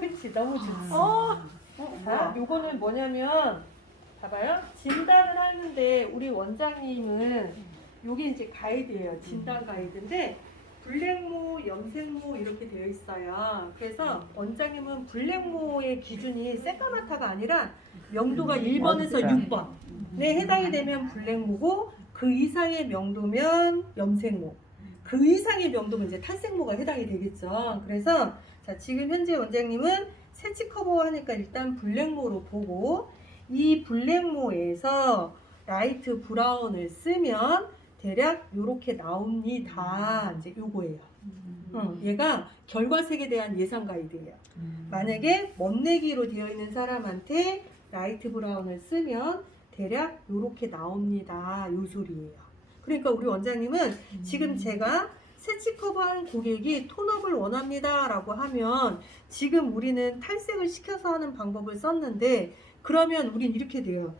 그치, 너무 좋지. 자, 요거는 뭐냐면, 봐봐요. 진단을 하는데, 우리 원장님은, 요게 이제 가이드예요. 진단 가이드인데, 블랙모, 염색모 이렇게 되어 있어요. 그래서 원장님은 블랙모의 기준이 새까맣다가 아니라 명도가 1번에서 6번에 해당이 되면 블랙모고, 그 이상의 명도면 염색모, 그 이상의 명도면 이제 탈색모가 해당이 되겠죠. 그래서 자, 지금 현재 원장님은 새치 커버 하니까 일단 블랙모로 보고, 이 블랙모에서 라이트 브라운을 쓰면 대략 요렇게 나옵니다. 이제 요거예요. 얘가 결과색에 대한 예상 가이드예요. 만약에 멋내기로 되어 있는 사람한테 라이트 브라운을 쓰면 대략 요렇게 나옵니다. 요 소리예요. 그러니까 우리 원장님은 지금 제가 새치 커버한 고객이 톤업을 원합니다 라고 하면, 지금 우리는 탈색을 시켜서 하는 방법을 썼는데, 그러면 우린 이렇게 돼요.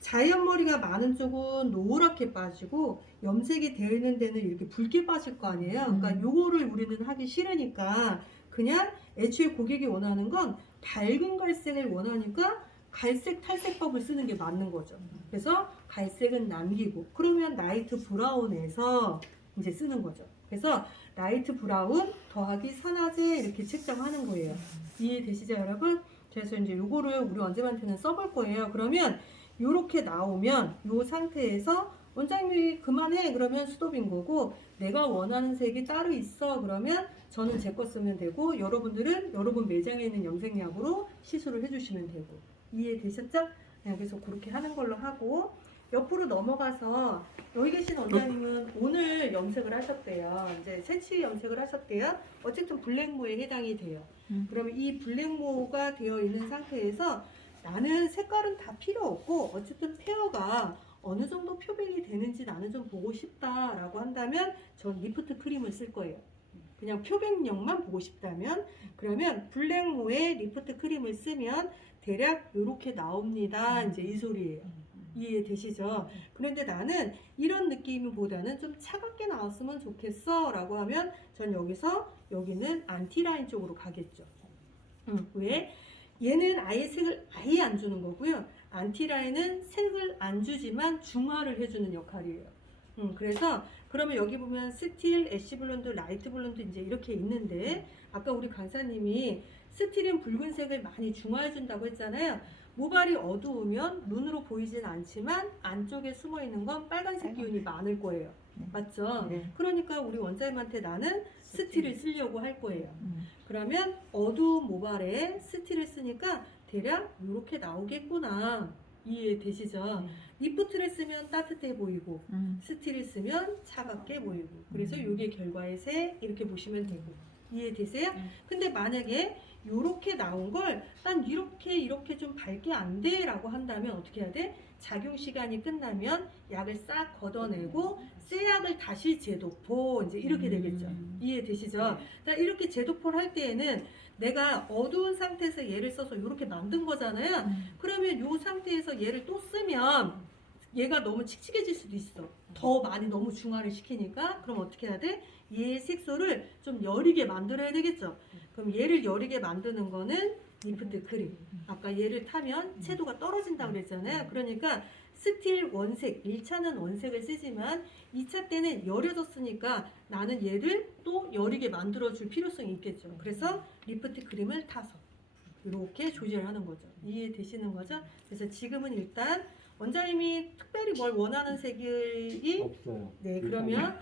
자연 머리가 많은 쪽은 노랗게 빠지고 염색이 되어 있는 데는 이렇게 붉게 빠질 거 아니에요. 그러니까 요거를 우리는 하기 싫으니까 그냥 애초에 고객이 원하는 건 밝은 갈색을 원하니까 갈색 탈색법을 쓰는 게 맞는 거죠. 그래서 갈색은 남기고, 그러면 라이트 브라운에서 이제 쓰는 거죠. 그래서 라이트 브라운 더하기 산화제 이렇게 책정하는 거예요. 이해되시죠, 여러분? 그래서 이제 요거를 우리 원장님한테는 써볼 거예요. 그러면 요렇게 나오면 요 상태에서 원장님이 그만해 그러면 스톱인 거고, 내가 원하는 색이 따로 있어 그러면 저는 제 거 쓰면 되고, 여러분들은 여러분 매장에 있는 염색약으로 시술을 해주시면 되고. 이해되셨죠? 네, 그래서 그렇게 하는 걸로 하고, 옆으로 넘어가서 여기 계신 원장님은 오늘 염색을 하셨대요. 이제 새치 염색을 하셨대요. 어쨌든 블랙모에 해당이 돼요. 그러면 이 블랙모가 되어 있는 상태에서 나는 색깔은 다 필요 없고 어쨌든 페어가 어느 정도 표백이 되는지 나는 좀 보고 싶다라고 한다면 전 리프트 크림을 쓸 거예요. 그냥 표백력만 보고 싶다면, 그러면 블랙모에 리프트 크림을 쓰면 대략 이렇게 나옵니다. 이제 이 소리예요. 이해되시죠? 그런데 나는 이런 느낌보다는 좀 차갑게 나왔으면 좋겠어 라고 하면 전 여기는 안티라인 쪽으로 가겠죠. 왜? 얘는 아예 색을 아예 안 주는 거고요. 안티라인은 색을 안 주지만 중화를 해주는 역할이에요. 그래서 그러면 여기 보면 스틸, 애쉬 블론드, 라이트 블론드 이제 이렇게 있는데, 아까 우리 강사님이 스틸은 붉은색을 많이 중화해 준다고 했잖아요. 모발이 어두우면 눈으로 보이진 않지만 안쪽에 숨어 있는 건 빨간색 기운이 많을 거예요. 맞죠? 네. 그러니까 우리 원장님한테 나는 스틸을 쓰려고 할 거예요. 그러면 어두운 모발에 스틸을 쓰니까 대략 이렇게 나오겠구나. 이해되시죠? 리프트를 쓰면 따뜻해 보이고 스틸을 쓰면 차갑게 보이고, 그래서 이게 결과의 색 이렇게 보시면 되고. 이해되세요? 근데 만약에 이렇게 나온 걸 난 이렇게 좀 밝게 안 돼 라고 한다면 어떻게 해야 돼? 작용 시간이 끝나면 약을 싹 걷어내고 새 약을 다시 재도포, 이제 이렇게 되겠죠. 이해되시죠? 자, 이렇게 재도포를 할 때에는 내가 어두운 상태에서 얘를 써서 이렇게 만든 거잖아요. 그러면 이 상태에서 얘를 또 쓰면 얘가 너무 칙칙해질 수도 있어. 더 많이 너무 중화를 시키니까. 그럼 어떻게 해야 돼? 얘의 색소를 좀 여리게 만들어야 되겠죠. 그럼 얘를 여리게 만드는 거는 리프트 크림. 아까 얘를 타면 채도가 떨어진다고 그랬잖아요. 그러니까 스틸 원색, 1차는 원색을 쓰지만 2차 때는 여려졌으니까 나는 얘를 또 여리게 만들어줄 필요성이 있겠죠. 그래서 리프트 크림을 타서 이렇게 조절하는 거죠. 이해되시는 거죠? 그래서 지금은 일단 원장님이 특별히 뭘 원하는 색이 없어요. 네, 그러면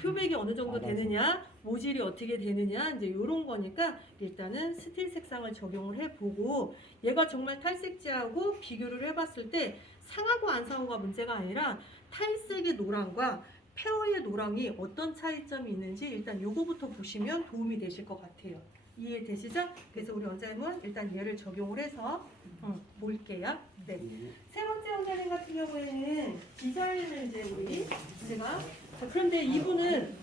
표백이 어느 정도 되느냐, 모질이 어떻게 되느냐, 이제 이런 거니까 일단은 스틸 색상을 적용을 해보고, 얘가 정말 탈색제하고 비교를 해봤을 때 상하고 안 상하고가 문제가 아니라 탈색의 노랑과 페어의 노랑이 어떤 차이점이 있는지 일단 요거부터 보시면 도움이 되실 것 같아요. 이해되시죠? 그래서 우리 원장님은 일단 얘를 적용을 해서 볼게요. 네. 세 번째 원장님 같은 경우에는 디자인을 이제 제가 그런데 이분은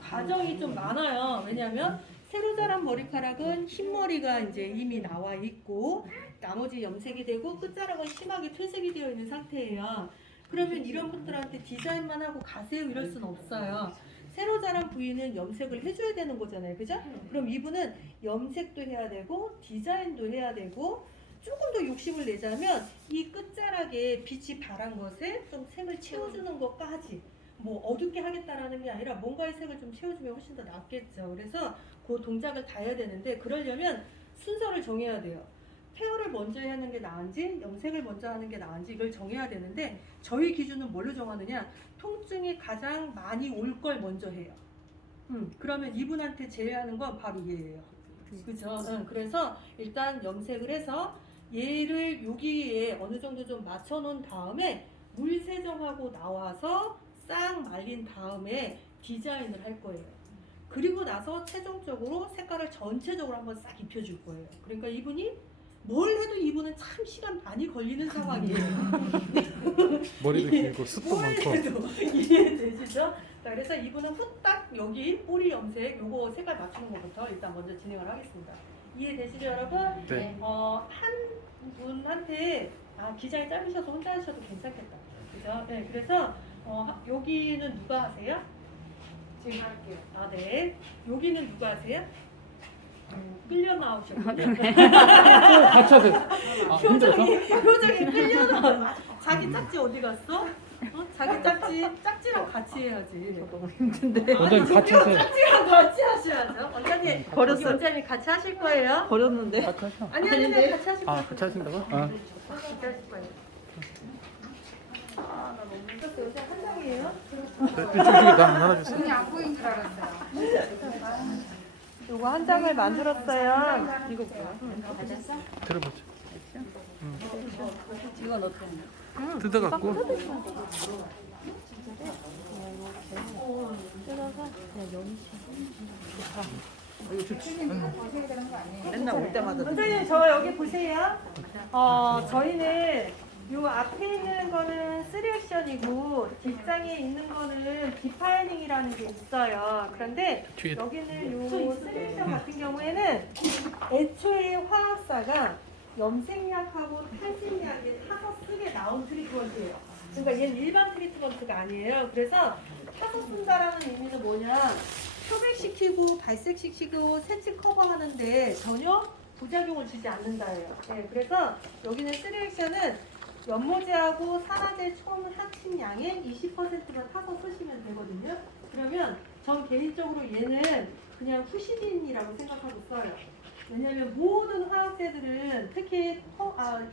과정이 좀 많아요. 왜냐하면 새로 자란 머리카락은 흰머리가 이제 이미 나와 있고 나머지 염색이 되고 끝자락은 심하게褪색이 되어 있는 상태예요. 그러면 이런 분들한테 디자인만 하고 가세요 이럴 수는 없어요. 새로 자란 부위는 염색을 해줘야 되는 거잖아요, 그죠? 그럼 이분은 염색도 해야 되고 디자인도 해야 되고 조금 더 욕심을 내자면 이 끝자락에 빛이 바란 것에 좀 색을 채워주는 것까지 뭐 어둡게 하겠다라는 게 아니라 뭔가의 색을 좀 채워주면 훨씬 더 낫겠죠. 그래서 그 동작을 다 해야 되는데 그러려면 순서를 정해야 돼요. 페어를 먼저 하는 게 나은지 염색을 먼저 하는 게 나은지 이걸 정해야 되는데 저희 기준은 뭘로 정하느냐, 통증이 가장 많이 올 걸 먼저 해요. 그러면 이분한테 제외하는 건 바로 얘예요. 그죠? 그래서 일단 염색을 해서 얘를 여기에 어느 정도 좀 맞춰 놓은 다음에 물 세정하고 나와서 싹 말린 다음에 디자인을 할 거예요. 그리고 나서 최종적으로 색깔을 전체적으로 한번 싹 입혀줄 거예요. 그러니까 이분이 뭘 해도 이분은 참 시간 많이 걸리는 상황이에요. 머리도 길고 습도 뭘 많고. 해도 이해되시죠? 자, 그래서 이분은 후딱 여기 뿌리 염색 요거 색깔 맞추는 것부터 일단 먼저 진행을 하겠습니다. 이해되시죠, 여러분? 네. 한 분한테 기장이 짧으셔서 혼자 하셔도 괜찮겠다. 그죠? 네, 그래서 여기는 누가 하세요? 제가 할게요. 네. 여기는 누가 하세요? 끌려 나오셨군요. 같이 하세요. 혼자서? 표정이 끌려 나와. 자기 짝지 어디 갔어? 자기 짝지랑 같이 해야지. 너무 힘든데. 원장님 같이 하세요. 짝지랑 같이 하셔야죠. 원장님, 버렸어요. 원장님 같이 하실 거예요? 버렸는데. 같이 하셔. 아니, 같이 하실 거예요. 같이 하신다고? 같이 하실 거예요. 나 너무 힘들었어. 요새 한 장이에요? 이쪽에 나 하나 주세요. 눈이 안 보인 줄 알았어요. 요거 한 장을 만들었어요. 이거 들어보자. 이건 어떤? 뜯어갖고. 맨날 올 때마다. 원장님 저 여기 보세요. 저희는 요 앞에 있는 거는 3액션이고 뒷장에 있는 거는 디파이닝이라는 게 있어요. 그런데 뒤에 여기는 요 3액션 같은 경우에는 애초에 화학사가 염색약하고 탈색약에 타서 쓰게 나온 트리트먼트예요. 그러니까 얘는 일반 트리트먼트가 아니에요. 그래서 타서 쓴다라는 의미는 뭐냐, 표백시키고 발색시키고 세치 커버하는데 전혀 부작용을 주지 않는다예요. 네, 그래서 여기는 3액션은 연모제하고 산화제 총 합침량의 20%만 타서 쓰시면 되거든요. 그러면 전 개인적으로 얘는 그냥 후시딘이라고 생각하고 써요. 왜냐하면 모든 화학제들은 특히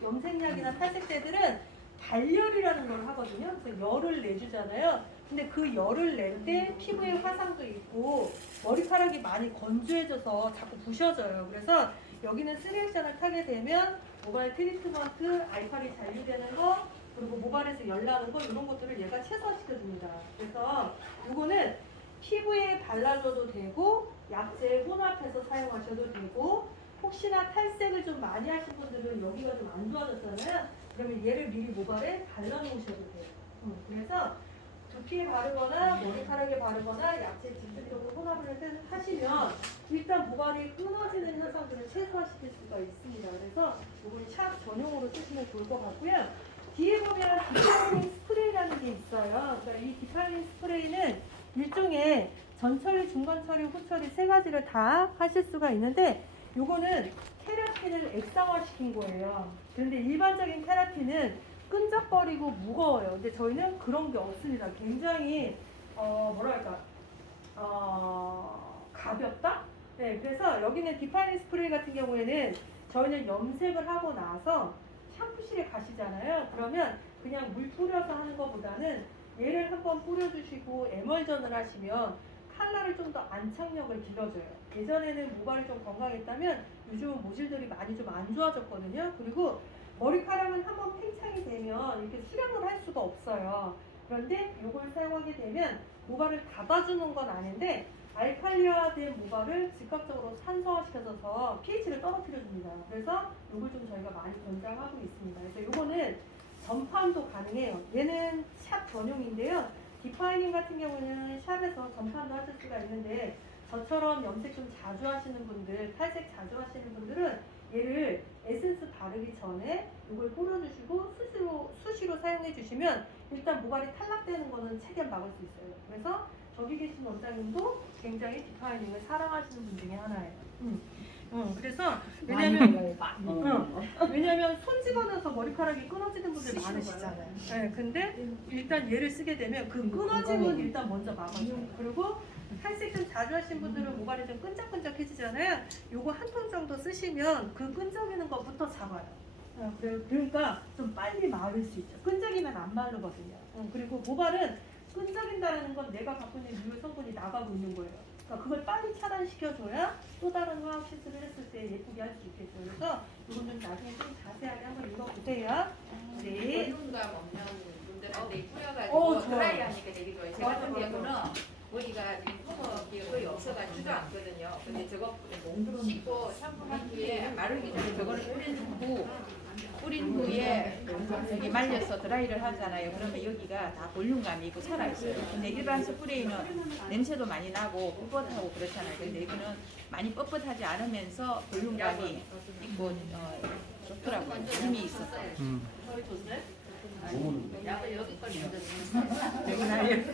염색약이나 탈색제들은 발열이라는 걸 하거든요. 그래서 열을 내주잖아요. 근데 그 열을 낼 때 피부에 화상도 있고 머리카락이 많이 건조해져서 자꾸 부셔져요. 그래서 여기는 3액션을 타게 되면 모발 트리트먼트, 알칼리 잔류되는 거, 그리고 모발에서 열 나는 거 이런 것들을 얘가 최소화시켜줍니다. 그래서 이거는 피부에 발라줘도 되고 약재 혼합해서 사용하셔도 되고, 혹시나 탈색을 좀 많이 하신 분들은 여기가 좀 안 좋아졌잖아요. 그러면 얘를 미리 모발에 발라놓으셔도 돼요. 그래서 두피에 바르거나 머리카락에 바르거나 약재 직접적으로 혼합을 하시면 일단 모발이 끊어지는 현상들을 최소화시킬 수가 있습니다. 그래서 이건 샵 전용으로 쓰시면 좋을 것 같고요. 뒤에 보면 디파일링 스프레이라는 게 있어요. 그러니까 이 디파일링 스프레이는 일종의 전처리, 중간처리, 후처리 세 가지를 다 하실 수가 있는데, 요거는 케라틴을 액상화시킨 거예요. 그런데 일반적인 케라틴은 끈적거리고 무거워요. 근데 저희는 그런 게 없습니다. 굉장히 가볍다? 네, 그래서 여기는 디파일링 스프레이 같은 경우에는 저희는 염색을 하고 나서 샴푸실에 가시잖아요. 그러면 그냥 물 뿌려서 하는 것보다는 얘를 한번 뿌려주시고 에멀전을 하시면 컬러를 좀 더 안착력을 길러줘요. 예전에는 모발이 좀 건강했다면 요즘은 모질들이 많이 좀 안 좋아졌거든요. 그리고 머리카락은 한번 팽창이 되면 이렇게 수량을 할 수가 없어요. 그런데 이걸 사용하게 되면 모발을 닫아주는 건 아닌데 알칼리화된 모발을 즉각적으로 산소화시켜서 pH를 떨어뜨려 줍니다. 그래서 이걸 좀 저희가 많이 권장하고 있습니다. 그래서 이거는 전판도 가능해요. 얘는 샵 전용인데요. 디파이닝 같은 경우는 샵에서 전판도 하실 수가 있는데, 저처럼 염색 좀 자주 하시는 분들, 탈색 자주 하시는 분들은 얘를 에센스 바르기 전에 이걸 뿌려주시고 수시로 사용해 주시면 일단 모발이 탈락되는 거는 최대한 막을 수 있어요. 그래서 저기 계신 원장님도 굉장히 디파이닝을 사랑하시는 분 중에 하나예요. 그래서 왜냐면 손 집어넣어서 머리카락이 끊어지는 분들 많으시잖아요. 네, 근데 일단 얘를 쓰게 되면 그 끊어짐은 일단 먼저 막아줘요. 그리고 탈색 좀 자주 하신 분들은 모발이 좀 끈적끈적해지잖아요. 요거 한 통 정도 쓰시면 그 끈적이는 것부터 잡아요. 그러니까 좀 빨리 마를 수 있죠. 끈적이면 안 마르거든요. 그리고 모발은 끈적인다는 건 내가 갖고 있는 유효 성분이 나가고 있는 거예요. 그러니까 그걸 빨리 차단시켜줘야 또 다른 화학 시술을 했을 때 예쁘게 할 수 있겠죠. 그래서 이건 좀 나중에 좀 자세하게 한번 읽어보세요. 네. 볼륨감 없는 분들한테 좋아요. 뿌려가지고 드라이 하니까 되게 좋아요. 제 같은 경우는 머리가 지금 펌업기가 거의 없어가지고 않거든요. 근데 저거 씻고 샴푸한 뒤에 마르기 전에 저거를 뿌린 후에 여기 말려서 드라이를 하잖아요. 그러면 여기가 다 볼륨감이 있고 살아있어요. 근데 일반 스프레이는 냄새도 많이 나고 뻣뻣하고 그렇잖아요. 근데 여기는 많이 뻣뻣하지 않으면서 볼륨감이 있고 좋더라고요. 힘이 있어서. 약을 여기 걸 먼저 저요?